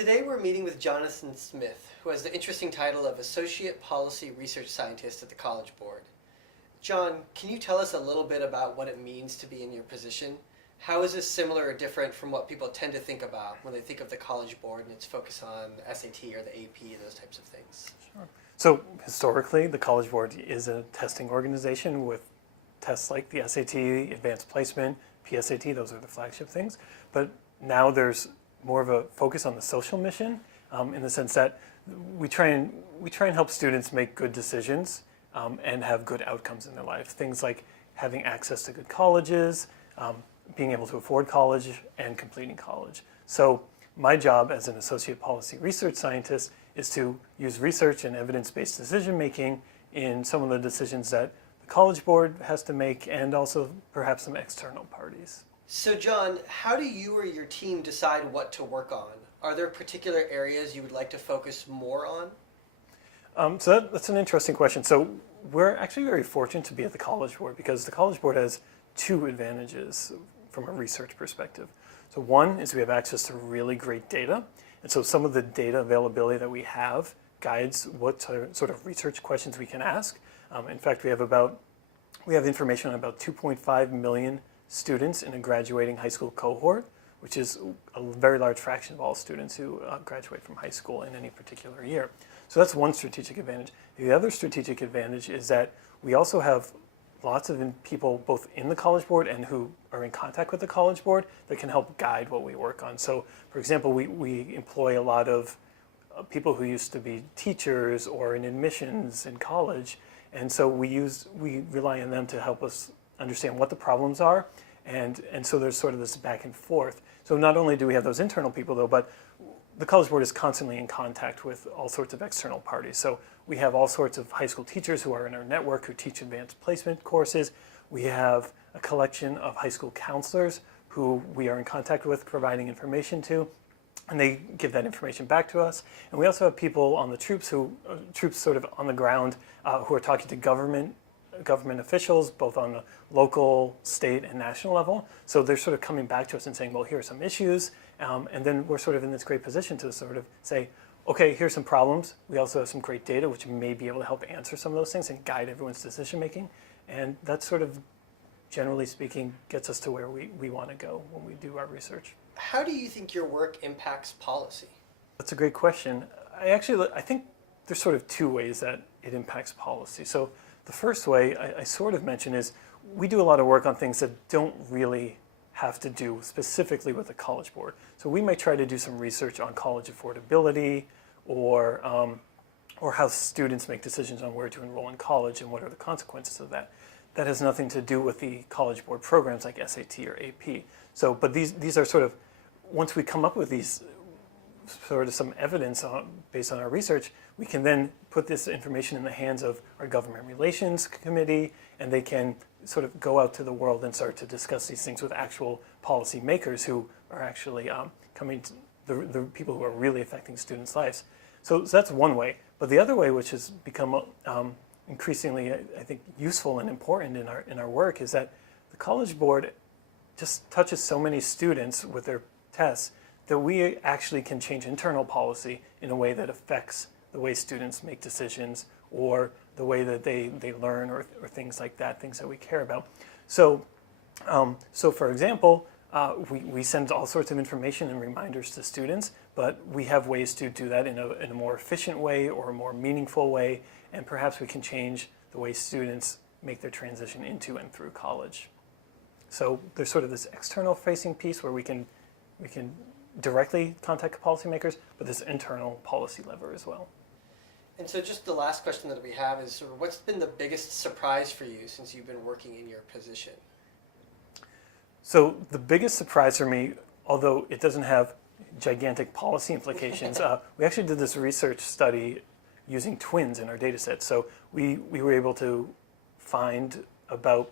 Today we're meeting with Jonathan Smith, who has the interesting title of Associate Policy Research Scientist at the College Board. John, can you tell us a little bit about what it means to be in your position? How is this similar or different from what people tend to think about when they think of the College Board and its focus on SAT or the AP and those types of things? Sure. So historically, the College Board is a testing organization with tests like the SAT, Advanced Placement, PSAT, those are the flagship things. But now there's more of a focus on the social mission in the sense that we try and help students make good decisions and have good outcomes in their life. Things like having access to good colleges, being able to afford college, and completing college. So my job as an associate policy research scientist is to use research and evidence-based decision making in some of the decisions that the College Board has to make, and also perhaps some external parties. So John, how do you or your team decide what to work on? Are there particular areas you would like to focus more on? So that's an interesting question. So we're actually very fortunate to be at the College Board because the College Board has two advantages from a research perspective. So one is we have access to really great data. And so some of the data availability that we have guides what sort of research questions we can ask. In fact, we have information on about 2.5 million students in a graduating high school cohort, which is a very large fraction of all students who graduate from high school in any particular year. So that's one strategic advantage. The other strategic advantage is that we also have lots of people both in the College Board and who are in contact with the College Board that can help guide what we work on. So for example, we employ a lot of people who used to be teachers or in admissions in college, and so we rely on them to help us understand what the problems are, and so there's sort of this back and forth. So not only do we have those internal people though, but the College Board is constantly in contact with all sorts of external parties. So we have all sorts of high school teachers who are in our network who teach advanced placement courses. We have a collection of high school counselors who we are in contact with, providing information to, and they give that information back to us. And we also have people on the troops sort of on the ground who are talking to government officials, both on the local, state, and national level. So they're sort of coming back to us and saying, well, here are some issues. And then we're sort of in this great position to sort of say, okay, here's some problems. We also have some great data, which may be able to help answer some of those things and guide everyone's decision making. And that sort of, generally speaking, gets us to where we want to go when we do our research. How do you think your work impacts policy? That's a great question. I think there's sort of two ways that it impacts policy. So the first way I sort of mentioned is we do a lot of work on things that don't really have to do specifically with the College Board. So we might try to do some research on college affordability or how students make decisions on where to enroll in college and what are the consequences of that. That has nothing to do with the College Board programs like SAT or AP. So, but these are sort of, once we come up with these sort of some evidence based on our research, we can then put this information in the hands of our government relations committee, and they can sort of go out to the world and start to discuss these things with actual policy makers who are actually coming to the people who are really affecting students' lives. So that's one way. But the other way, which has become increasingly, I think, useful and important in our work, is that the College Board just touches so many students with their tests that we actually can change internal policy in a way that affects the way students make decisions or the way that they learn or things like that, things that we care about. So for example, we send all sorts of information and reminders to students, but we have ways to do that in a more efficient way or a more meaningful way, and perhaps we can change the way students make their transition into and through college. So there's sort of this external facing piece where we can directly contact policymakers, but this internal policy lever as well. And so just the last question that we have is sort of what's been the biggest surprise for you since you've been working in your position? So the biggest surprise for me, although it doesn't have gigantic policy implications, we actually did this research study using twins in our data set. So we were able to find about,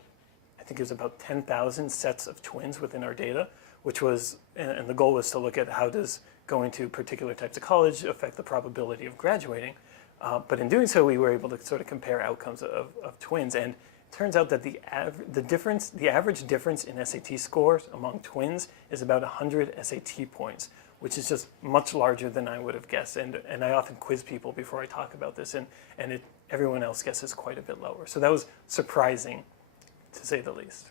I think it was about 10,000 sets of twins within our data, which was, and the goal was to look at how does going to particular types of college affect the probability of graduating. But in doing so, we were able to sort of compare outcomes of twins. And it turns out that the average difference in SAT scores among twins is about 100 SAT points, which is just much larger than I would have guessed. And I often quiz people before I talk about this, and everyone else guesses quite a bit lower. So that was surprising, to say the least.